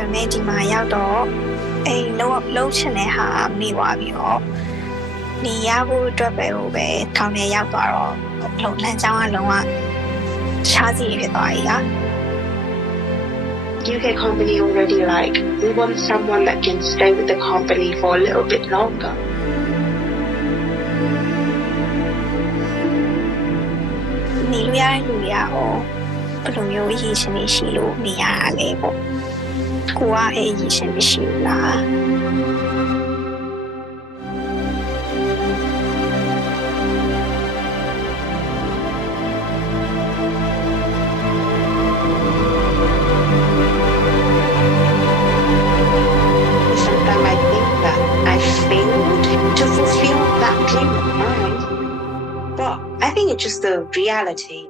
ဒါပေမဲ့ဒီမှာရောက်တော့အိမ်လုံးချင်တဲ့ဟာမိသွားပြီးတော့နေရဖို့အတွက်ပဲခေါင်းထဲရောက်သွားတော့လုံလန်းချောင်းကလုံးဝရှားစီဖြစ်သွားပြီလား UK company already like we want someone that can stay with the company for a little bit longer. နေလို့ရတဲ့လူတွေကဘယ်လိုမျိုးအရေးရှင်နေရှိလို့နေရတာလဲပေါ့ကိုကအဲ့အရေးရှင်မရှိဘူးလား Sometimes I think that I failed to fulfill that dream of mine. But I think it's just the reality